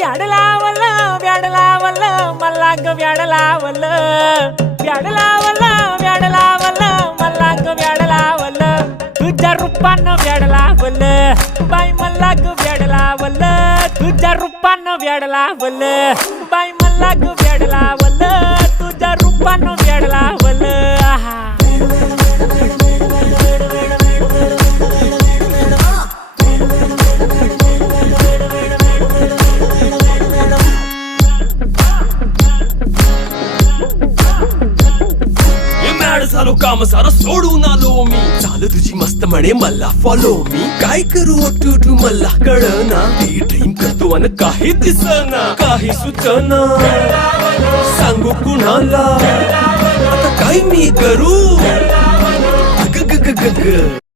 व्याड लावलं व्याड लावलं मला ग व्याड लावलं व्याड लावलं व्याड लावलं मला ग व्याड लावलं तुझ्या रूपानं व्याड लावलं बाई मला ग व्याड लावलं तुझ्या रूपानं व्याड लावलं बाई मला ग व्याड लावलं तुझ्या रूपानं व्याड लावलं आहा झालो काम सारं सोडून आलो मी चाल तुझी मस्त म्हणे मला फॉलो मी काय करू टू मला कळना ती ड्रीम करतो आणि काही दिसना काही सुचना सांगू कुणाला आता काय मी करू ग ग ग ग ग